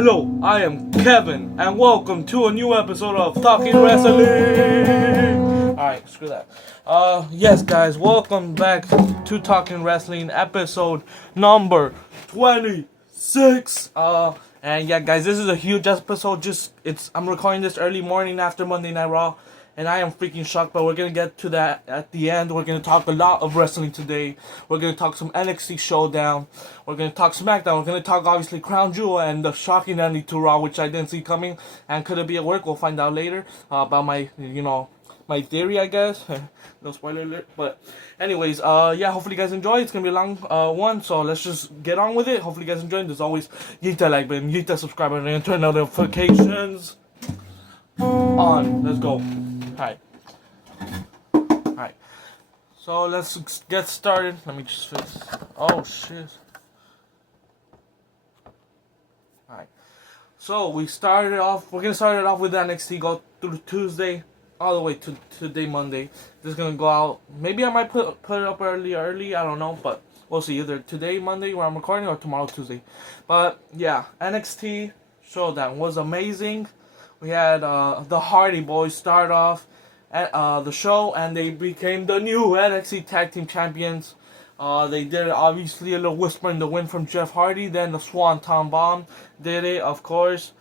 Hello, I am Kevin, and welcome to a new episode of Talking Wrestling. Alright, screw that. Yes, guys, welcome back to Talking Wrestling, episode number 26. And yeah, guys, this is a huge episode. I'm recording this early morning after Monday Night Raw, and I am freaking shocked, but we're gonna get to that at the end. We're gonna talk a lot of wrestling today. We're gonna talk some NXT Showdown. We're gonna talk SmackDown. We're gonna talk obviously Crown Jewel and the shocking ending to Raw, which I didn't see coming. And could it be a work? We'll find out later about my theory, I guess. No spoiler alert. But anyways, yeah, hopefully you guys enjoy. It's gonna be a long one, so let's just get on with it. Hopefully you guys enjoy. As always, hit that like button, hit that subscribe button, and turn notifications on. Let's go. Alright. So let's get started. Let me just fix. Oh shit. Alright. So we're gonna start it off with NXT, go through Tuesday all the way to today, Monday. This is gonna go out. Maybe I might put it up early, I don't know, but we'll see. Either today, Monday, where I'm recording, or tomorrow, Tuesday. But yeah, NXT Showdown was amazing. We had the Hardy Boys start off at the show, and they became the new NXT Tag Team Champions. They did obviously a little whisper in the wind from Jeff Hardy. Then the Swanton Bomb did it, of course.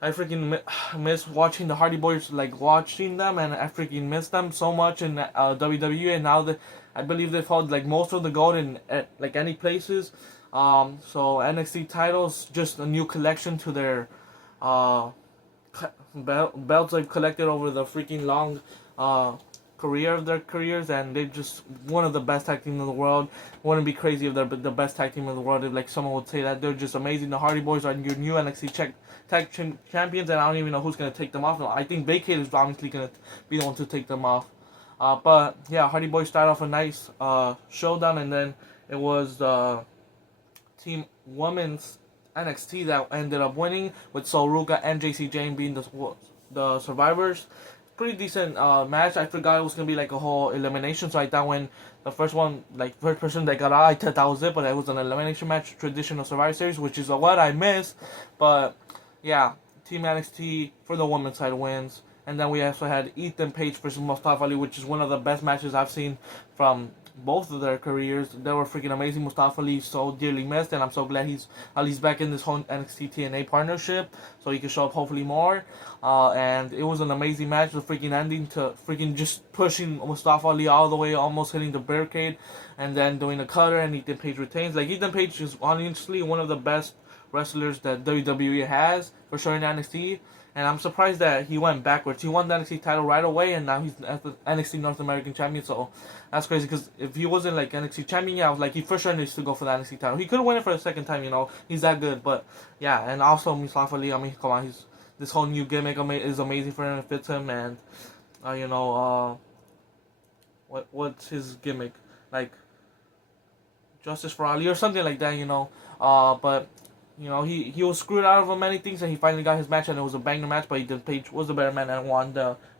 I freaking miss watching the Hardy Boys, like watching them, and I freaking miss them so much in WWE. And now I believe they've held like most of the gold in like any places. So NXT titles, just a new collection to their belts they've collected over the freaking long career of their careers, and they're just one of the best tag team in the world. Wouldn't be crazy if they're the best tag team in the world, if like someone would say that. They're just amazing. The Hardy Boys are your new NXT tag champions, and I don't even know who's gonna take them off. I think Vacate is obviously gonna be the one to take them off. But yeah, Hardy Boys started off a nice showdown, and then it was the Team Women's NXT that ended up winning, with Sol Ruka and JC Jane being the survivors. Pretty decent match. I forgot it was gonna be like a whole elimination, so I thought when the first person that got out, I thought that was it, but it was an elimination match, traditional Survivor Series, which is what I missed. But yeah, Team NXT for the women's side wins, and then we also had Ethan Page versus Mustafa Ali, which is one of the best matches I've seen from both of their careers. They were freaking amazing. Mustafa Ali so dearly missed, and I'm so glad he's at least back in this whole NXT TNA partnership, so he can show up hopefully more. And it was an amazing match. The freaking ending to freaking just pushing Mustafa Ali all the way, almost hitting the barricade, and then doing a cutter, and Ethan Page retains. Like, Ethan Page is honestly one of the best wrestlers that WWE has, for sure, in NXT. And I'm surprised that he went backwards. He won the NXT title right away, and now he's the NXT North American champion. So that's crazy, because if he wasn't like NXT champion, yeah, I was like, he for sure needs to go for the NXT title. He could win it for a second time, he's that good. But yeah, and also Mustafa Ali, I mean, come on, this whole new gimmick is amazing for him. It fits him, and what's his gimmick, like Justice for Ali or something like that, but. He was screwed out of many things, and he finally got his match, and it was a banger match, but Ethan Page was the better man and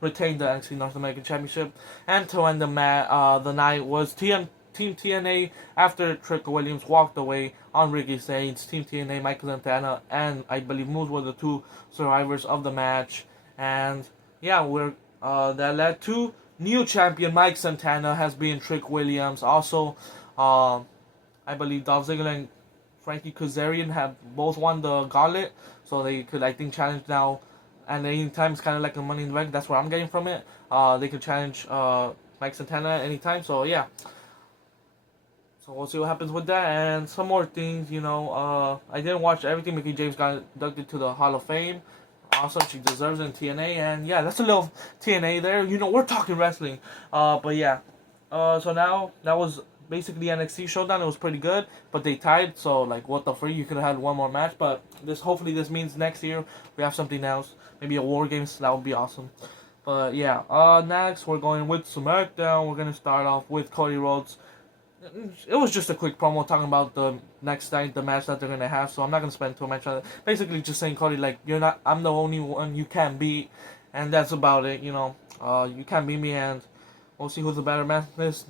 retained the NXT North American Championship. And to end the night was Team TNA after Trick Williams walked away on Ricky Saints. Team TNA, Michael Santana, and I believe Moose were the two survivors of the match. And yeah, that led to new champion Mike Santana has been Trick Williams. Also, I believe Dolph Ziggler and Frankie Kazarian have both won the gauntlet, so they could, I think, challenge now. And anytime, it's kind of like a Money in the Bank. That's what I'm getting from it. They could challenge Mike Santana anytime. So yeah. So we'll see what happens with that. And some more things, I didn't watch everything. Mickey James got inducted to the Hall of Fame. Also, she deserves it in TNA. And yeah, that's a little TNA there. We're talking wrestling. But yeah. So now that was basically NXT Showdown. It was pretty good, but they tied, so like, what the freak, you could have had one more match. But hopefully this means next year we have something else, maybe a War Games. That would be awesome. But yeah, next we're going with SmackDown. We're gonna start off with Cody Rhodes. It was just a quick promo talking about the next night, the match that they're gonna have, so I'm not gonna spend too much on it. Basically just saying, Cody, like, I'm the only one you can't beat, and that's about it. You can't beat me, and We'll see who's the better man this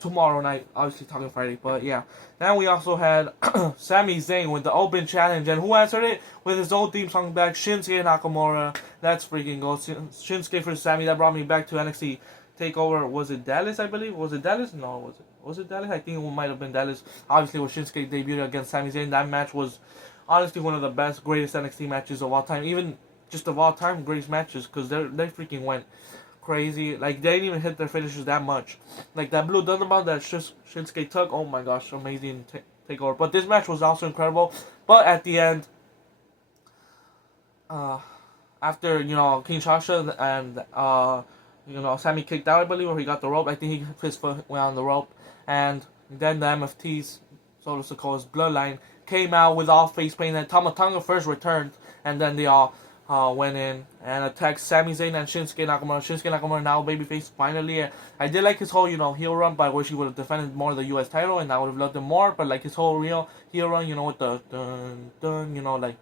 tomorrow night. Obviously talking Friday, but yeah. Then we also had Sami Zayn with the Open Challenge, and who answered it with his old theme song back? Shinsuke Nakamura. That's freaking gold. Shinsuke for Sami. That brought me back to NXT Takeover. Was it Dallas? I believe. Was it Dallas? No, was it? Was it Dallas? I think it might have been Dallas. Obviously, when Shinsuke debuted against Sami Zayn, that match was honestly one of the best, greatest NXT matches of all time. Even just of all time, greatest matches, because they freaking went crazy. Like, they didn't even hit their finishes that much. Like, that Blue Thunderbomb that Shinsuke took, oh my gosh, amazing takeover. But this match was also incredible. But at the end, after, Kinshasa and, Sami kicked out, I believe, or he got the rope. I think his foot went on the rope. And then the MFTs, Solo Sikoa's bloodline, came out with all face paint. And Tama Tonga first returned, and then they all went in and attacked Sami Zayn and Shinsuke Nakamura. Shinsuke Nakamura now babyface finally. I did like his whole, heel run, but I wish he would have defended more of the U.S. title, and I would have loved him more. But like his whole real heel run, with the dun dun,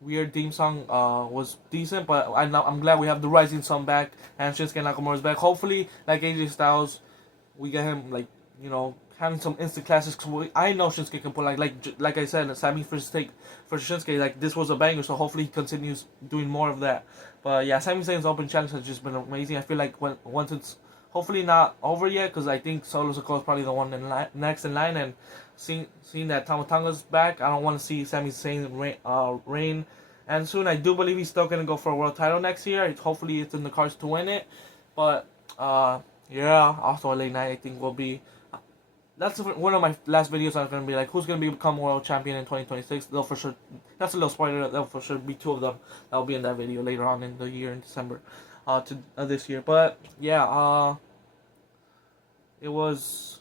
weird theme song was decent. But I'm glad we have the Rising Sun back and Shinsuke Nakamura is back. Hopefully, like AJ Styles, we get him having some instant classes. Cause I know Shinsuke can put like I said, Sami first take for Shinsuke, like this was a banger. So hopefully he continues doing more of that. But yeah, Sami Zayn's Open Challenge has just been amazing. I feel like once it's hopefully not over yet, because I think Solo Sikoa is probably the one next in line. And seeing that Tama Tonga's back, I don't want to see Sami Zayn reign. And soon, I do believe he's still gonna go for a world title next year. Hopefully, it's in the cards to win it. But yeah, also a late night I think will be. That's one of my last videos. I'm gonna be like, who's gonna become world champion in 2026? They'll for sure. That's a little spoiler. They'll for sure be two of them. That'll be in that video later on in the year in December, this year. But yeah, it was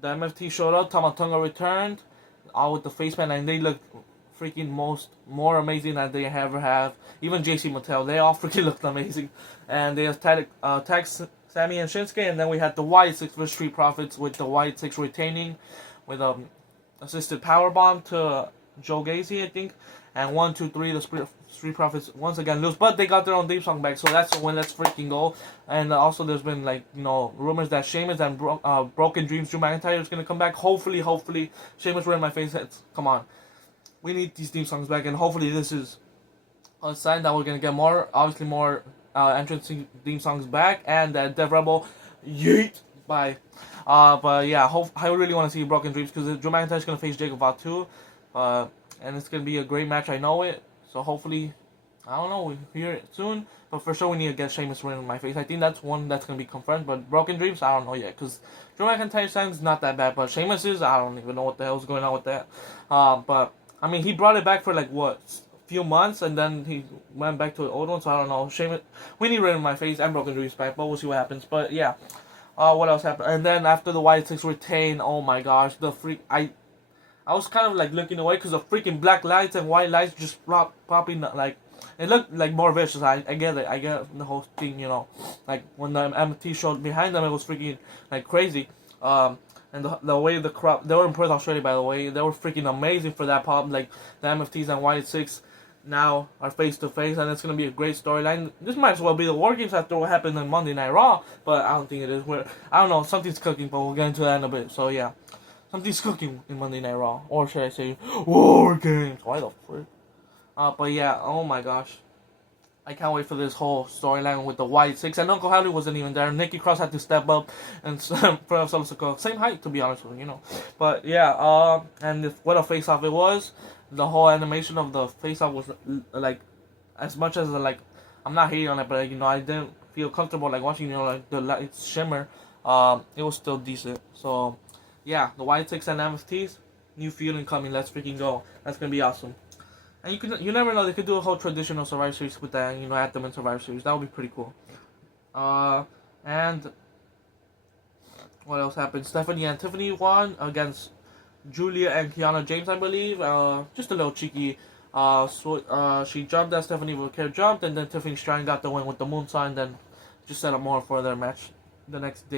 the MFT showed up. Tama Tonga returned, all with the face man, and they looked freaking more amazing than they ever have. Even JC Mattel, they all freaking looked amazing, and they attacked Sami and Shinsuke, and then we had the Wyatt Six vs Street Profits with the Wyatt Six retaining with assisted powerbomb to Joe Gacy, I think, and 1, 2, 3 the Street Profits once again lose, but they got their own theme song back, so that's a win. Let's freaking go. And also there's been rumors that Sheamus and Broken Dreams Drew McIntyre is gonna come back. Hopefully Sheamus right in my face. Come on, we need these theme songs back, and hopefully this is a sign that we're gonna get more entrance theme songs back, and that Dev Rebel, yeet, bye. But yeah, I really want to see Broken Dreams, because Drew McIntyre is gonna face Jacob Fatu, and it's gonna be a great match. I know it. So hopefully, I don't know, we hear it soon. But for sure, we need to get Sheamus right in my face. I think that's one that's gonna be confirmed. But Broken Dreams, I don't know yet, because Drew McIntyre sounds not that bad, but Sheamus is, I don't even know what the hell's going on with that. But I mean, he brought it back for few months, and then he went back to the old one, so I don't know. Sheamus, we need rid of my face and Broken Dreams back, but we'll see what happens. But yeah, what else happened? And then after the Wyatt Six retain, oh my gosh, I was kind of looking away, because the freaking black lights and white lights just popping, it looked like more vicious. I get it, I get the whole thing, like when the MT showed behind them, it was freaking crazy. And the way the crowd, they were in Perth, Australia, by the way, they were freaking amazing for that pop. Like the MFTs and Wyatt Six now are face to face, and it's gonna be a great storyline. This might as well be the War Games after what happened on Monday Night Raw, but I don't think it is. I don't know, something's cooking, but we'll get into that in a bit. So yeah, something's cooking in Monday Night Raw, or should I say War Games? Why the frick? But yeah, oh my gosh, I can't wait for this whole storyline with the Wyatt Six. And Uncle Howdy wasn't even there. Nikki Cross had to step up and for Solo Sikoa, same height to be honest with you, But yeah, and what a face off it was. The whole animation of the face off was as much as I'm not hating on it, but I didn't feel comfortable watching the lights shimmer. It was still decent. So yeah, the Wyatt Six and MFTs, new feeling coming. Let's freaking go. That's gonna be awesome. And you never know, they could do a whole traditional Survivor Series with that, at them in Survivor Series. That would be pretty cool. And what else happened? Stephanie and Tiffany won against Julia and Kiana James, I believe. Just a little cheeky. She jumped as Stephanie Vaquer jumped, and then Tiffany Stratton got the win with the moonsault, and then just set up more for their match the next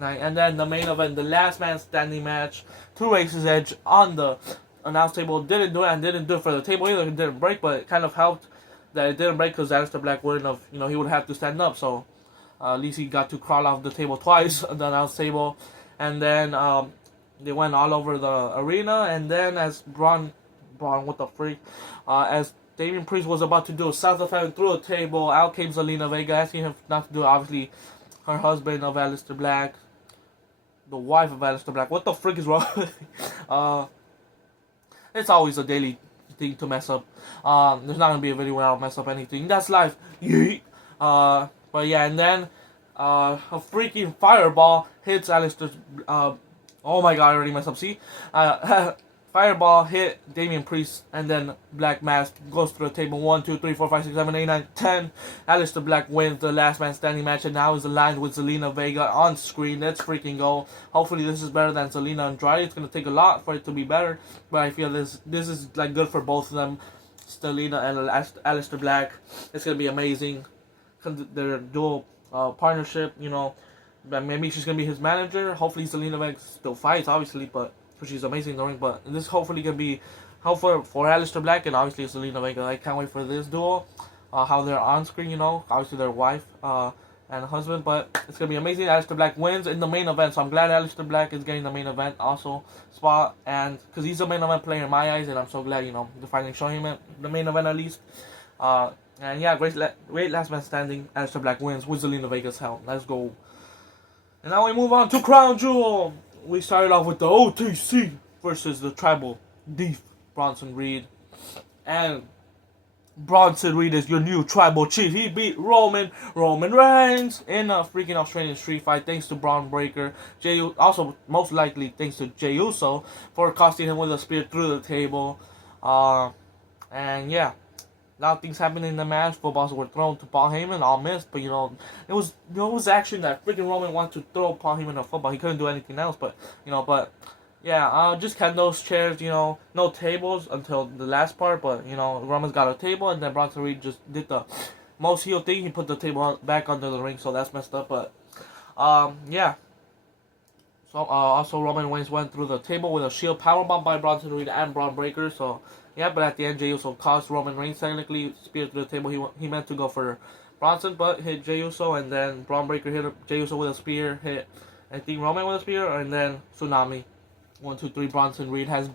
night. And then the main event, the last man standing match, two Races Edge on the announce table. Didn't do it, and didn't do it for the table either. It didn't break, but it kind of helped that it didn't break, because Aleister Black wouldn't have, he would have to stand up. So At least he got to crawl off the table twice, the announce table, and then they went all over the arena. And then as Braun, what the freak, as Damian Priest was about to do a South Effect through a table, out came Zelina Vega, asking him not to do it. Obviously, her husband of Aleister Black, the wife of Aleister Black. What the frick is wrong? It's always a daily thing to mess up. There's not gonna be a video where I'll mess up anything. That's life. Yeet. But yeah, and then a freaking fireball hits Aleister's. Oh my god, I already messed up. See, fireball hit Damian Priest, and then Black Mask goes through the table. 1, 2, 3, 4, 5, 6, 7, 8, 9, 10. Aleister Black wins the last man standing match, and now is aligned with Zelina Vega on screen. Let's freaking go. Hopefully this is better than Zelina Andrade. It's gonna take a lot for it to be better, but I feel this is like good for both of them. Zelina and Aleister Black. It's gonna be amazing. Their dual partnership, you know. Maybe she's gonna be his manager. Hopefully Zelina Vega still fights, obviously, but she's amazing in the ring. But this hopefully can be helpful for Aleister Black and obviously Zelina Vega. I can't wait for this duo. How they're on screen, you know, obviously their wife and husband. But it's gonna be amazing. Aleister Black wins in the main event, so I'm glad Aleister Black is getting the main event also spot, and because he's a main event player in my eyes, and I'm so glad, you know, they're finally showing him the main event at least. And yeah, great last man standing. Aleister Black wins with Zelina Vega's help. Let's go. And now we move on to Crown Jewel. We started off with the OTC versus the Tribal Thief, Bronson Reed. And Bronson Reed is your new Tribal Chief. He beat Roman Reigns in a freaking Australian street fight thanks to Braun Breaker. Also, most likely thanks to Jey Uso for costing him with a spear through the table. And yeah. A lot of things happened in the match. Footballs were thrown to Paul Heyman, all missed. But you know, it was action that freaking Roman wanted to throw Paul Heyman a football. He couldn't do anything else. But you know, yeah, just those chairs. You know, no tables until the last part. But you know, Roman's got a table, and then Bronson Reed just did the most heel thing. He put the table back under the ring, so that's messed up. But yeah. So also Roman Reigns went through the table with a shield powerbomb by Bronson Reed and Braun Breaker. So yeah, but at the end Jey Uso cost Roman Reigns technically spear through the table. He meant to go for Bronson, but hit Jey Uso, and then Braun Breaker hit Jey Uso with a spear, hit I think Roman with a spear, and then Tsunami. 1, 2, 3. Bronson Reed has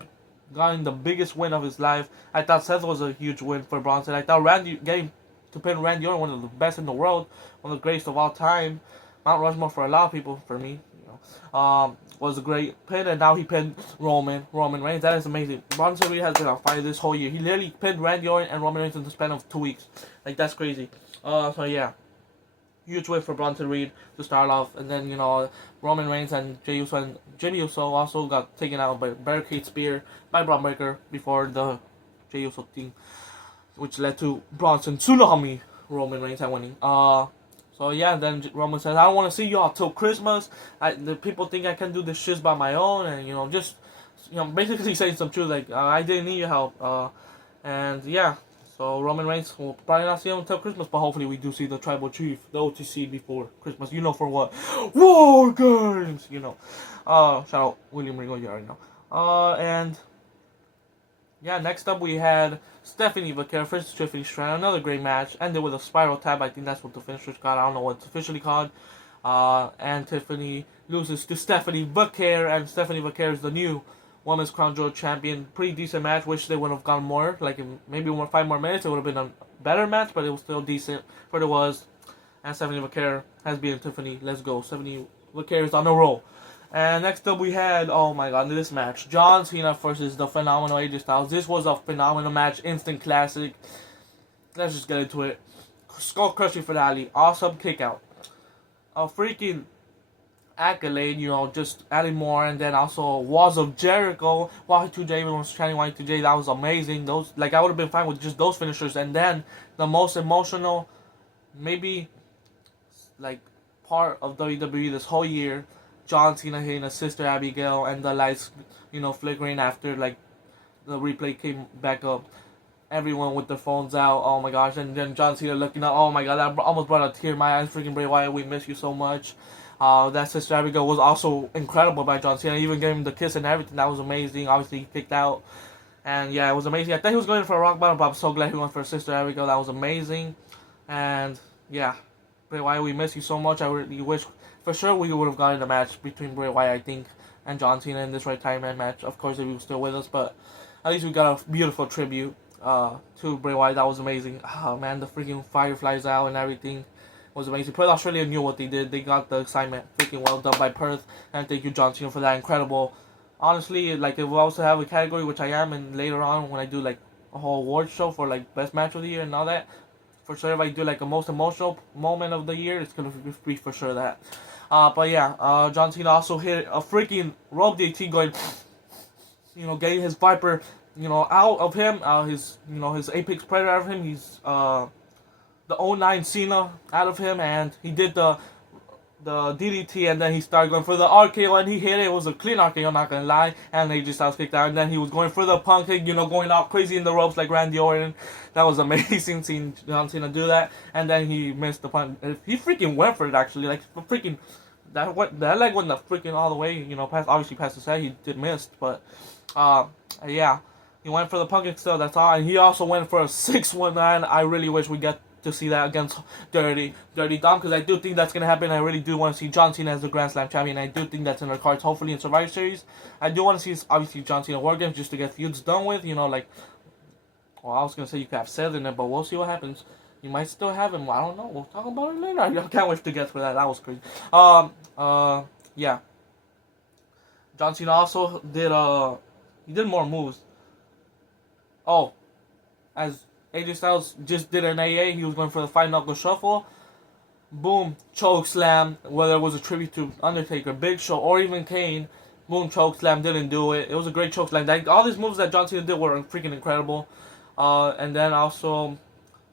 gotten the biggest win of his life. I thought Seth was a huge win for Bronson. I thought getting to pin Randy Orton, one of the best in the world, one of the greatest of all time. Mount Rushmore for a lot of people, for me. Was a great pin, and now he pinned Roman Reigns. That is amazing. Bronson Reed has been on fire this whole year. He literally pinned Randy Orton and Roman Reigns in the span of 2 weeks. Like, that's crazy. So yeah, huge win for Bronson Reed to start off, and then you know Roman Reigns and Jey Uso also got taken out by barricade spear by Braun Breaker before the Jey Uso thing, which led to Bronson Tsunami. Roman Reigns had winning. So yeah, then Roman says, I don't want to see y'all till Christmas. The people think I can do this shit by my own, and you know, just basically saying some truth, like I didn't need your help. And yeah, so Roman Reigns will probably not see him until Christmas, but hopefully we do see the Tribal Chief, the OTC before Christmas. You know for what? War Games. You know. Shout out William Regal, you already know. And yeah, next up we had Stephanie Vaquero versus Tiffany Stratton. Another great match. Ended with a spiral tap. I think that's what the finisher's called. I don't know what it's officially called. And Tiffany loses to Stephanie Vaquero. And Stephanie Vaquero is the new Women's Crown Jewel champion. Pretty decent match. Wish they would have gone more. Like maybe 5 more minutes. It would have been a better match. But it was still decent for what it was. And Stephanie Vaquero has beaten Tiffany. Let's go. Stephanie Vaquero is on a roll. And next up we had, oh my god, this match. John Cena versus the phenomenal AJ Styles. This was a phenomenal match. Instant classic. Let's just get into it. Skull crushing finale. Awesome kick out. A freaking accolade, you know, just adding more. And then also Walls of Jericho. Y2J, everyone was chanting Y2J. That was amazing. Those, like, I would have been fine with just those finishers. And then the most emotional, maybe, like, part of WWE this whole year. John Cena hitting his sister Abigail, and the lights, you know, flickering after, like, the replay came back up. Everyone with their phones out, oh my gosh, and then John Cena looking up, oh my god, that almost brought a tear in my eyes. Freaking Bray Wyatt, we miss you so much. That sister Abigail was also incredible by John Cena, even gave him the kiss and everything. That was amazing. Obviously, he kicked out, and yeah, it was amazing. I thought he was going for a rock bottom, but I'm so glad he went for sister Abigail. That was amazing, and yeah. Bray Wyatt, we miss you so much. I really wish, for sure, we would have gotten a match between Bray Wyatt, I think, and John Cena in this retirement match. Of course, if he was still with us, but at least we got a beautiful tribute to Bray Wyatt. That was amazing. Oh man, the freaking fireflies out and everything was amazing. Plus, Australia knew what they did. They got the assignment freaking well done by Perth, and thank you, John Cena, for that incredible. Honestly, like, if we also have a category, which I am, and later on when I do like a whole award show for like best match of the year and all that, for sure, if I do like a most emotional moment of the year, it's gonna be for sure that. But yeah, John Cena also hit a freaking rope DT, going, getting his Viper, out of him, his Apex Predator out of him. He's the '09 Cena out of him, and he did the DDT, and then he started going for the RKO, and he hit it. It was a clean RKO, not gonna lie, and they just got kicked out. And then he was going for the punk kick, going out crazy in the ropes like Randy Orton. That was amazing seeing John Cena do that. And then he missed the punch. He freaking went for it, actually, like freaking that leg went freaking all the way, past his head. He did miss, but yeah, he went for the punk kick still. That's all. And he also went for a 619. I really wish we get to see that against Dirty Dom, because I do think that's going to happen. I really do want to see John Cena as the Grand Slam champion. I do think that's in our cards, hopefully in Survivor Series. I do want to see, obviously, John Cena War Games just to get feuds done with, I was going to say you could have Seth in it, but we'll see what happens. You might still have him. I don't know. We'll talk about it later. I can't wait to get for that. That was crazy. Yeah. John Cena also did, he did more moves. Oh, as AJ Styles just did an AA. He was going for the 5-knuckle shuffle. Boom, choke slam. Whether it was a tribute to Undertaker, Big Show, or even Kane. Boom, choke slam. Didn't do it. It was a great choke slam. All these moves that John Cena did were freaking incredible. And then also,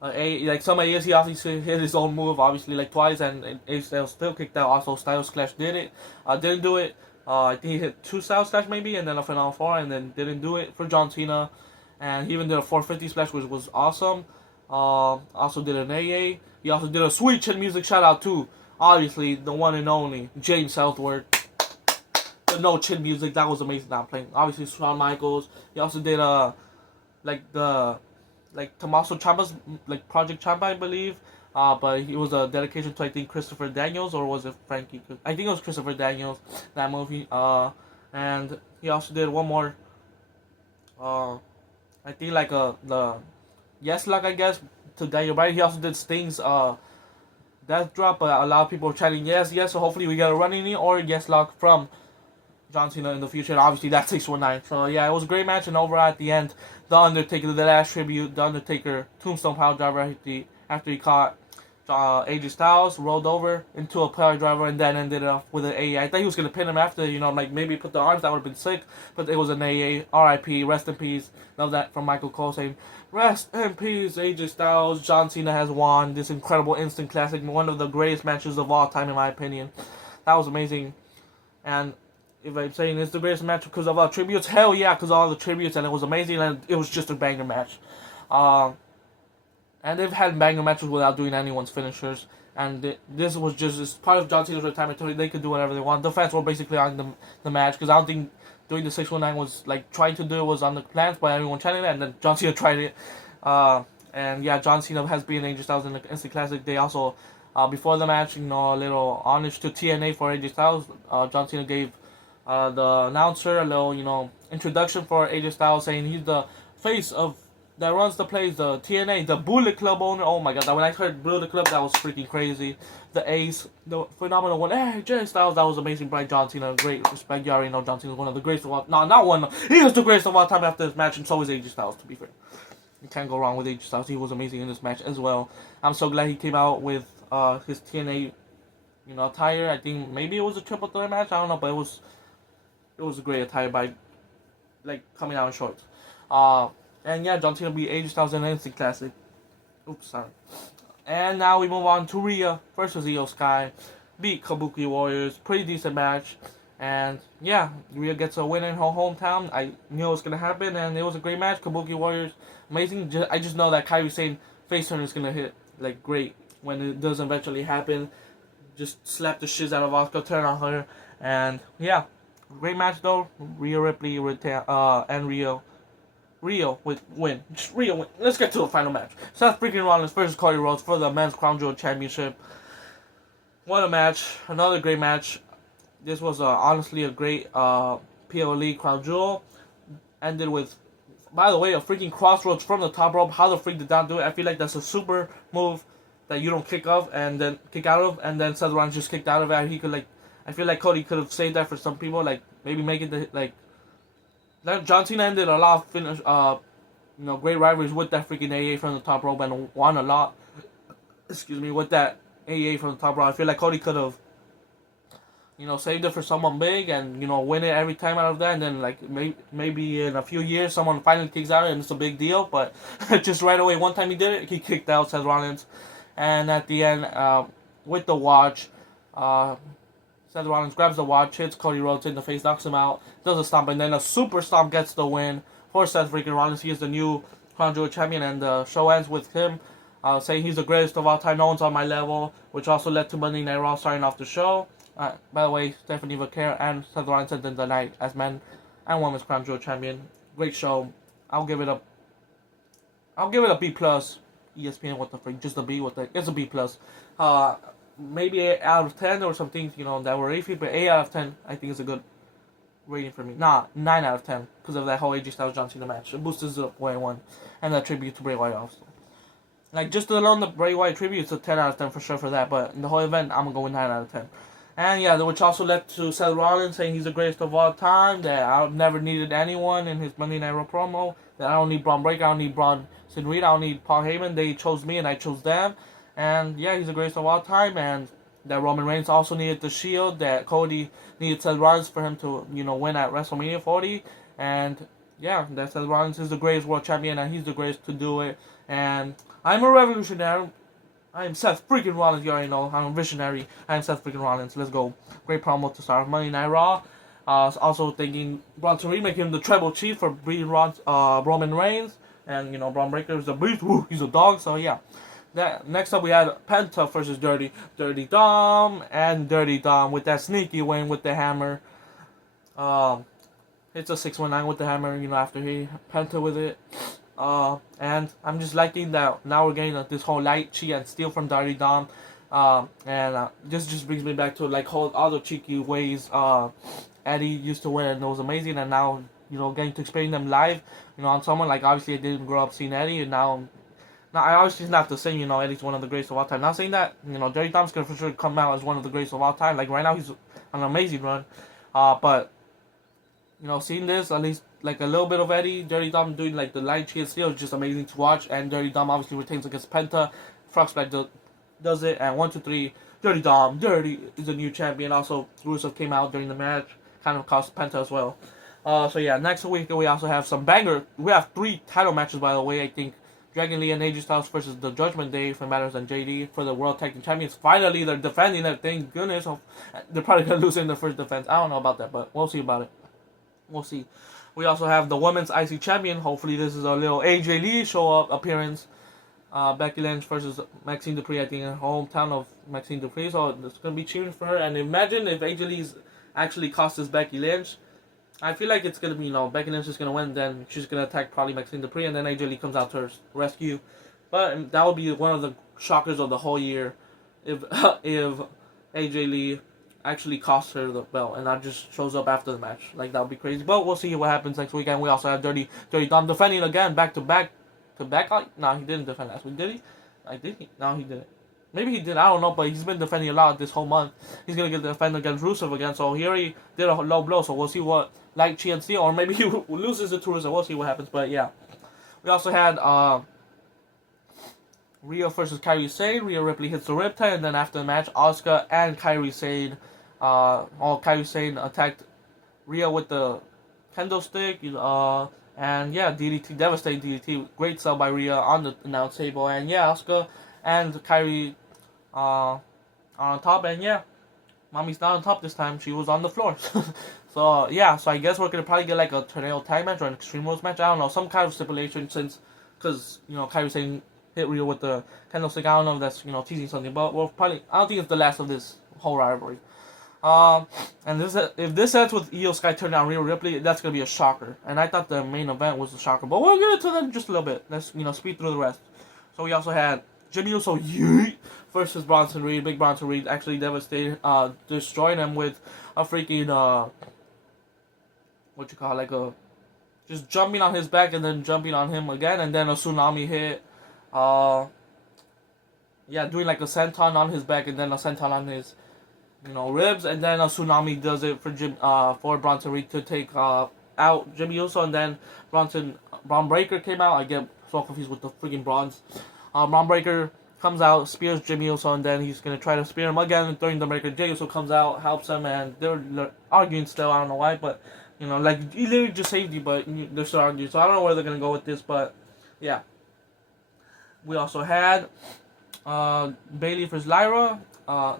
some AAs, he obviously hit his own move, obviously, like twice, and AJ Styles still kicked out. Also, Styles Clash did it. Didn't do it. I think he hit 2 Styles Clash maybe, and then a Final 4, and then didn't do it for John Cena. And he even did a 450 splash, which was awesome. Also did an AA. He also did a sweet chin music shout out to, obviously, the one and only James Southward. The no chin music, that was amazing. That I'm playing. Obviously, Shawn Michaels. He also did Tommaso Ciampa's Project Ciampa, I believe. But it was a dedication to, I think, Christopher Daniels, or was it Frankie? I think it was Christopher Daniels, that movie. And he also did one more. I think the Yes Luck, I guess, to Daniel Bryan. He also did Sting's Death Drop, but a lot of people are chanting yes, so hopefully we get a running knee or Yes Luck from John Cena in the future, and obviously that's 619. So yeah, it was a great match, and overall at the end, The Undertaker, the last tribute, The Undertaker, Tombstone Power Driver after he caught AJ Styles, rolled over into a power driver, and then ended up with an AA. I thought he was going to pin him after, maybe put the arms, that would have been sick, but it was an AA. RIP, rest in peace. Love that from Michael Cole saying, rest in peace, AJ Styles. John Cena has won this incredible instant classic, one of the greatest matches of all time in my opinion. That was amazing. And if I'm saying it's the greatest match because of all tributes, hell yeah, because of all the tributes, and it was amazing, and it was just a banger match. And they've had banger matches without doing anyone's finishers. And this was just part of John Cena's retirement tour. They could do whatever they want. The fans were basically on the match, because I don't think doing the 619 was trying to do it was on the plans by everyone trying it, and then John Cena tried it. And yeah, John Cena has been AJ Styles in the Instant Classic. They also, before the match, a little homage to TNA for AJ Styles. John Cena gave the announcer a little, introduction for AJ Styles, saying he's the face that runs the place, the TNA, the Bullet Club owner. Oh my god, when I heard Bullet Club, that was freaking crazy. The Ace, the phenomenal one, AJ Styles, that was amazing by John Cena. Great respect. You already know John Cena is one of the greatest of all. No, not one. He is the greatest of all time after this match, and so is AJ Styles, to be fair. You can't go wrong with AJ Styles. He was amazing in this match as well. I'm so glad he came out with his TNA, attire. I think maybe it was a triple threat match. I don't know, but it was a great attire by, coming out in shorts. And yeah, John Cena beat AJ Styles in an Instant Classic. Oops, sorry. And now we move on to Rhea versus Io Sky. Beat Kabuki Warriors. Pretty decent match. And yeah, Rhea gets a win in her hometown. I knew it was going to happen, and it was a great match. Kabuki Warriors, amazing. I just know that Kairi Sane face turn is going to hit, great when it does eventually happen. Just slap the shiz out of Asuka, turn on her. And yeah, great match though. Rhea Ripley and Rio with win. Just Rio win. Let's get to the final match. Seth freaking Rollins versus Cody Rhodes for the Men's Crown Jewel Championship. What a match! Another great match. This was honestly a great PLE crown jewel. Ended with, by the way, a freaking crossroads from the top rope. How the freak did that do it? I feel like that's a super move that you don't kick out of, and then Seth Rollins just kicked out of it. He could I feel like Cody could have saved that for some people, like maybe make it John Cena ended a lot of great rivalries with that freaking AA from the top rope and won a lot. Excuse me, with that AA from the top rope. I feel like Cody could have saved it for someone big and, win it every time out of that. And then, maybe in a few years, someone finally kicks out and it's a big deal. But just right away, one time he did it, he kicked out Seth Rollins. And at the end, with the watch, Seth Rollins grabs the watch, hits Cody Rhodes in the face, knocks him out, does a stomp, and then a super stomp gets the win for Seth freaking Rollins. He is the new Crown Jewel champion, and the show ends with him saying he's the greatest of all time, no one's on my level, which also led to Monday Night Raw starting off the show. By the way, Stephanie Vaquer and Seth Rollins ended the night as men and women's Crown Jewel champion. Great show. I'll give it a B plus. ESPN, what the freak? Just a B. It's a B plus. Maybe 8 out of 10 or some things that were iffy, but 8 out of 10 I think is a good rating for me. 9 out of 10 because of that whole AJ Styles John Cena match. It boosted it way one, and that tribute to Bray Wyatt also. Just alone the Bray Wyatt tribute, it's a 10 out of 10 for sure for that. But in the whole event, I'm gonna go with 9 out of 10. And yeah, which also led to Seth Rollins saying he's the greatest of all time, that I've never needed anyone in his Monday Night Raw promo, that I don't need Braun Breaker, I don't need Braun Reed, I don't need Paul Heyman, they chose me and I chose them. And yeah, he's the greatest of all time, and that Roman Reigns also needed the Shield, that Cody needed Seth Rollins for him to, win at WrestleMania 40, and yeah, that Seth Rollins is the greatest world champion, and he's the greatest to do it, and I'm a revolutionary. I am Seth freaking Rollins, you already know. I'm a visionary. I am Seth freaking Rollins. Let's go. Great promo to start Monday Night Raw. Also thinking Braun Reed, making him the tribal chief for beating Roman Reigns. And, Braun Breaker is a beast. Woo, he's a dog. So, yeah. Next up, we had Penta versus Dirty Dom. And Dirty Dom with that sneaky win with the hammer. It's a 619 with the hammer, after he Penta with it. And I'm just liking that now we're getting this whole light cheat and steal from Dirty Dom. And this just brings me back to whole other cheeky ways Eddie used to win, and it was amazing. And now, getting to experience them live, on someone obviously I didn't grow up seeing Eddie, and now I obviously it's not the same, Eddie's one of the greatest of all time. Not saying that, Dirty Dom's gonna for sure come out as one of the greatest of all time. Right now he's on an amazing run. But seeing this, at least a little bit of Eddie, Dirty Dom doing the light cheat steal is just amazing to watch. And Dirty Dom obviously retains against Penta. Frog Splash does it, and 1, 2, 3, Dirty Dom, Dirty is the new champion. Also, Rusev came out during the match, kind of cost Penta as well. So yeah, next week we also have some banger. We have 3 title matches, by the way. I think Dragon Lee and AJ Styles versus the Judgment Day, Finn Balor and JD for the World Tag Team Champions. Finally, they're defending it. Thank goodness. They're probably gonna lose in the first defense. I don't know about that, but we'll see about it. We'll see. We also have the Women's IC Champion. Hopefully, this is a little AJ Lee show-up appearance. Becky Lynch versus Maxine Dupree, I think, in the hometown of Maxine Dupree. So it's going to be cheering for her. And imagine if AJ Lee's actually costs Becky Lynch. I feel like it's going to be, Becky Lynch is going to win. Then she's going to attack probably Maxine Dupree. And then AJ Lee comes out to her rescue. But that would be one of the shockers of the whole year if AJ Lee actually costs her the belt and not just shows up after the match. That would be crazy. But we'll see what happens next weekend. We also have Dirty Dom defending again back to back. No, he didn't defend last week, did he? Did he? No, he didn't. Maybe he did, I don't know, but he's been defending a lot this whole month. He's going to get defend against Rusev again, so he already did a low blow, so we'll see what light cheat steal, or maybe he loses it to Rusev. We'll see what happens, but yeah. We also had Rhea versus Kairi Sane. Rhea Ripley hits the Riptide, and then after the match, Asuka and Kairi Sane, Kairi Sane attacked Rhea with the kendo stick, and yeah, DDT, devastating DDT. Great sell by Rhea on the announce table. And yeah, Asuka and Kairi on top. And yeah, Mommy's not on top this time. She was on the floor. So yeah, so I guess we're going to probably get a tornado tag match or an Extreme Rules match. I don't know, some kind of stipulation because, Kairi saying hit Rhea with the kendo stick. I don't know if that's, teasing something. But we'll probably, I don't think it's the last of this whole rivalry. And if this ends with Io Sky turning down Rhea Ripley, that's gonna be a shocker. And I thought the main event was a shocker, but we'll get into that in just a little bit. Let's speed through the rest. So we also had Jimmy Uso yeet versus Bronson Reed. Big Bronson Reed actually devastated, destroyed him with a freaking what you call it, like a just jumping on his back and then jumping on him again, and then a tsunami hit. Yeah, doing like a senton on his back and then a senton on his ribs, and then a tsunami does it for Bronson Reed to take out Jimmy Uso, and then Braun Breaker came out. I get so confused with the freaking Brawns. Braun Breaker comes out, spears Jimmy Uso, and then he's gonna try to spear him again. And during the breaker, Jey Uso comes out, helps him, and they're arguing still. I don't know why, but like he literally just saved you, but they're still arguing. So I don't know where they're gonna go with this, but yeah. We also had Bayley versus Lyra.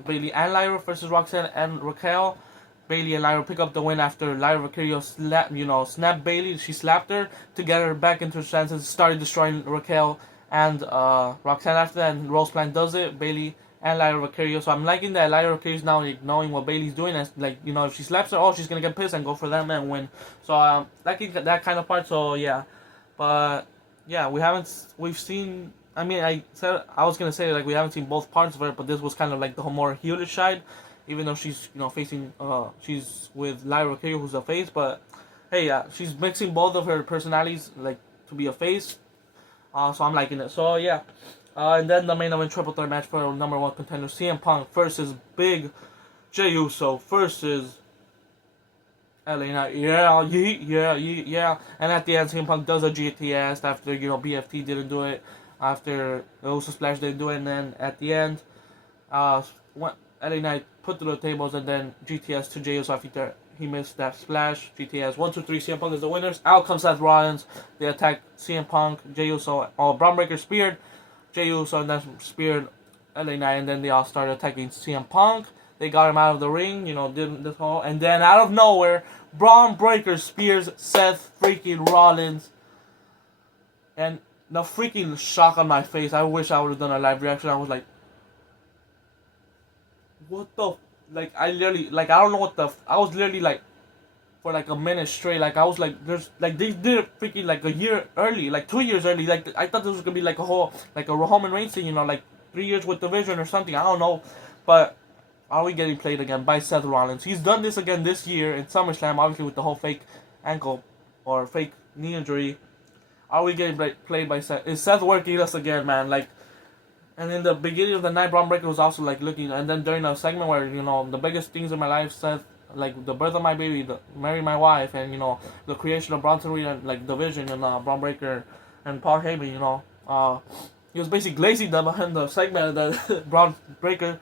Bayley and Lyra versus Roxanne and Raquel. Bayley and Lyra pick up the win after Lyra Valkyria snapped Bayley. She slapped her to get her back into her senses, started destroying Raquel and Roxanne after that, and Rose Plant does it. Bayley and Lyra Valkyria. So I'm liking that Lyra Valkyria is now knowing what Bayley's doing, and if she slaps her, she's gonna get pissed and go for them and win. So liking that kind of part. So yeah, but yeah, we've seen. I mean, I was gonna say like we haven't seen both parts of her, but this was kind of like the more heelish side, even though she's facing she's with Lyra Valkyria, who's a face. But hey, yeah, she's mixing both of her personalities like to be a face. So I'm liking it. So yeah, and then the main event triple threat match for number 1 contender CM Punk versus Big Jey Uso versus LA Knight. Yeah. And at the end, CM Punk does a GTS after BFT didn't do it. After the Uso Splash didn't do it, and then at the end, LA Knight put through the tables, and then GTS to Jey Uso after he missed that splash. GTS 1, 2, 3. CM Punk is the winners. Out comes Seth Rollins. They attack CM Punk, Jey Uso. Braun Breaker speared Jey Uso, and then speared LA Knight, and then they all started attacking CM Punk. They got him out of the ring, did this whole, and then out of nowhere, Braun Breaker spears Seth freaking Rollins, and the freaking shock on my face. I wish I would have done a live reaction. I was like, what the? Like, I literally, like, I don't know what the. I was literally like, for like a minute straight. Like, I was like, there's, like, they did it freaking like a year early, like 2 years early. Like, I thought this was gonna be like a whole, like a Roman Reigns thing, like 3 years with Division or something. I don't know. But are we getting played again by Seth Rollins? He's done this again this year in SummerSlam, obviously with the whole fake ankle or fake knee injury. Are we getting played by Seth? Is Seth working us again, man? Like, and in the beginning of the night, Braun Breaker was also like looking, and then during a segment where the biggest things in my life, Seth, like the birth of my baby, marry my wife, and the creation of Bronson Reed and like Division and Braun Breaker and Paul Heyman, he was basically glazing them in the segment that Braun Breaker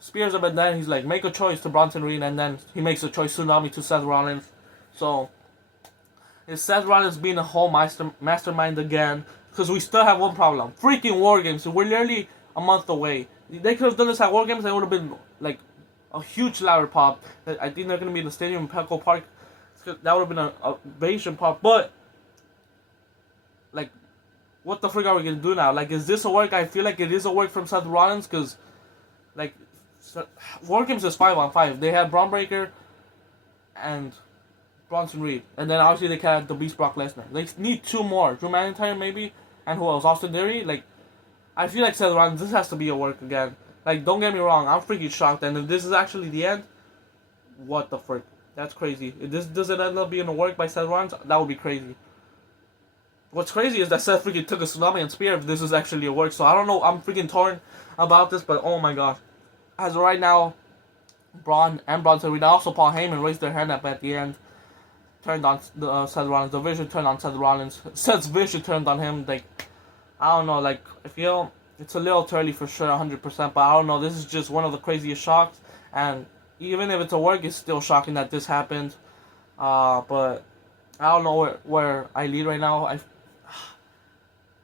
spears him, and then he's like, make a choice to Bronson Reed, and then he makes a choice tsunami to Seth Rollins. So is Seth Rollins being a whole mastermind again? Because we still have one problem. Freaking War Games. We're literally a month away. They could have done this at War Games, and it would have been like a huge louder pop. I think they're going to be in the stadium in Petco Park. That would have been an ovation pop. But, like, what the frick are we going to do now? Like, is this a work? I feel like it is a work from Seth Rollins, because, like, War Games is 5-on-5. They had Braun Breaker and Bronson Reed, and then obviously they had the Beast Brock Lesnar. They need 2 more. Drew McIntyre maybe, and who else? Austin Theory. Like, I feel like Seth Rollins, this has to be a work again. Like, don't get me wrong, I'm freaking shocked. And if this is actually the end, what the frick? That's crazy. If this doesn't end up being a work by Seth Rollins, that would be crazy. What's crazy is that Seth freaking took a tsunami and spear if this is actually a work. So I don't know. I'm freaking torn about this, but oh my god. As of right now, Braun and Bronson Reed, also Paul Heyman raised their hand up at the end. Turned on Seth Rollins. The Vision turned on Seth Rollins. Seth's Vision turned on him. Like, I don't know. Like, I feel it's a little too early for sure, 100%. But I don't know. This is just one of the craziest shocks. And even if it's a work, it's still shocking that this happened. But I don't know where I lead right now.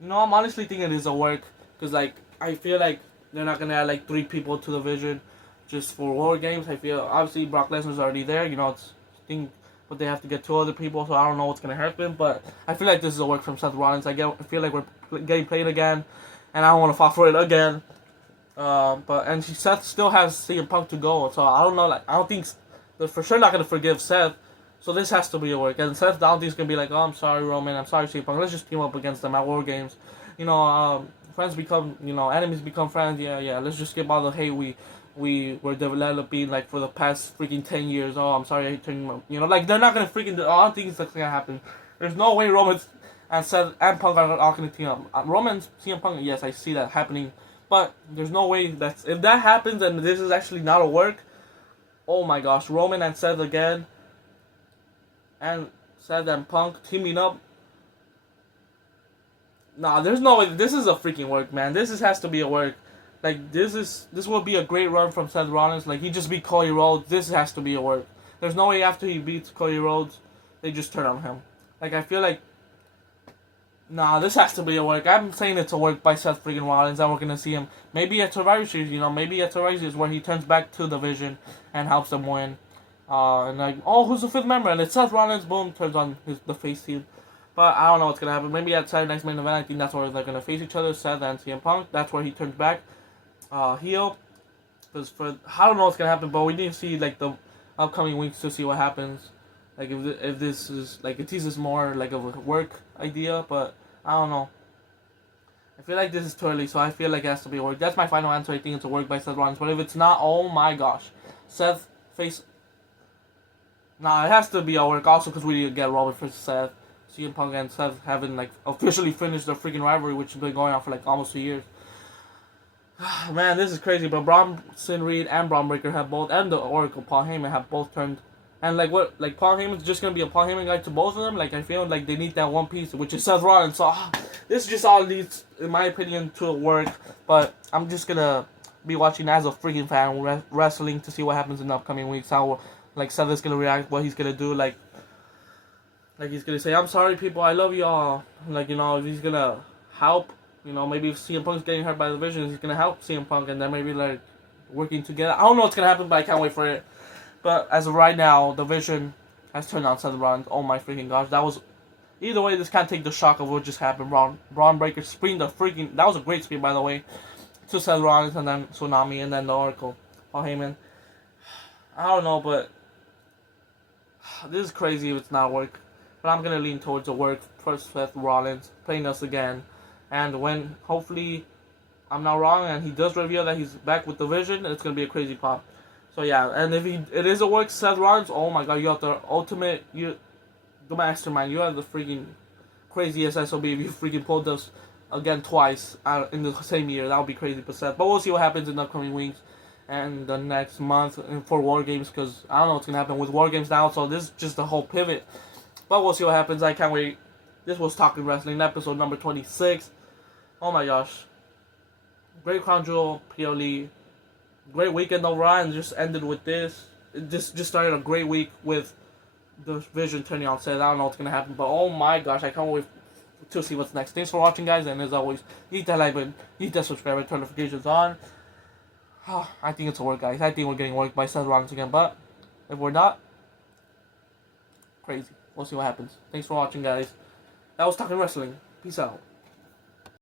I'm honestly thinking it is a work. Because, like, I feel like they're not going to add, like, 3 people to the Vision just for War Games. I feel, obviously, Brock Lesnar's already there. But they have to get 2 other people, so I don't know what's going to happen. But I feel like this is a work from Seth Rollins. I feel like we're getting played again, and I don't want to fall for it again. And Seth still has CM Punk to go, so I don't know. Like, I don't think they're for sure not going to forgive Seth. So this has to be a work. And Seth, I don't think is going to be like, oh, I'm sorry, Roman. I'm sorry, CM Punk. Let's just team up against them at War Games. friends become, enemies become friends. Yeah. Let's just skip all the hate we were developing like for the past freaking 10 years. Oh, I'm sorry, I turned. Like they're not gonna freaking. I don't think it's gonna happen. There's no way Roman and Seth and Punk are all gonna team up. Roman, CM Punk, yes, I see that happening, but there's no way if that happens and this is actually not a work. Oh my gosh, Roman and Seth again, and Seth and Punk teaming up. Nah, there's no way. This is a freaking work, man. Has to be a work. Like this will be a great run from Seth Rollins. Like he just beat Cody Rhodes. This has to be a work. There's no way after he beats Cody Rhodes, they just turn on him. Like I feel like, nah, this has to be a work. I'm saying it's a work by Seth freaking Rollins, and we're gonna see him maybe at Survivor Series. Maybe at Survivor Series where he turns back to the Vision and helps them win. And like, oh, who's the fifth member? And it's Seth Rollins. Boom, turns on the face team. But I don't know what's gonna happen. Maybe at Saturday Night's Main Event, I think that's where they're gonna face each other, Seth and CM Punk. That's where he turns back heel. Because I don't know what's gonna happen, but we need to see like the upcoming weeks to see what happens. Like if this is like it teases more like of a work idea, but I don't know. I feel like this is too early, so I feel like it has to be a work. That's my final answer. I think it's a work by Seth Rollins. But if it's not, oh my gosh, Seth face. Nah, it has to be a work also because we need to get Roman versus Seth. CM Punk and Seth haven't like officially finished their freaking rivalry, which has been going on for like almost 2 years. Man, this is crazy. But Bronson Reed and Braun Breaker have both, and the Oracle Paul Heyman have both turned. And like what, like Paul Heyman's just gonna be a Paul Heyman guy to both of them. Like I feel like they need that one piece, which is Seth Rollins. So this just all leads, in my opinion, to a work. But I'm just gonna be watching as a freaking fan wrestling to see what happens in the upcoming weeks. How like Seth is gonna react, what he's gonna do, like he's gonna say, "I'm sorry, people, I love y'all." Like he's gonna help. Maybe if CM Punk's getting hurt by the Vision, he's gonna help CM Punk, and then maybe like working together. I don't know what's gonna happen, but I can't wait for it. But as of right now, the Vision has turned on Seth Rollins. Oh my freaking gosh, that was. Either way, this can't take the shock of what just happened. Braun Breaker screened the freaking. That was a great screen, by the way, to Seth Rollins, and then Tsunami, and then the Oracle, Paul Heyman. I don't know, but this is crazy if it's not work. But I'm gonna lean towards the work for Seth Rollins playing us again, and when hopefully I'm not wrong and he does reveal that he's back with the Vision, it's gonna be a crazy pop. So yeah, and if it is a work, Seth Rollins, oh my god, you have the ultimate, the mastermind, you have the freaking craziest SOB if you freaking pulled this again twice in the same year. That would be crazy for Seth. But we'll see what happens in the upcoming weeks and the next month for War Games, because I don't know what's gonna happen with War Games now. So this is just the whole pivot. But we'll see what happens. I can't wait. This was Talking Wrestling, episode number 26. Oh my gosh. Great Crown Jewel, PLE. Great weekend overall, and just ended with this. It just started a great week with the Vision turning on Seth. I don't know what's going to happen, but oh my gosh, I can't wait to see what's next. Thanks for watching, guys, and as always, hit that like button, hit that subscribe button, turn notifications on. I think it's a work, guys. I think we're getting worked by Seth Rollins again, but if we're not, crazy. We'll see what happens. Thanks for watching, guys. That was Talking Wrestling. Peace out.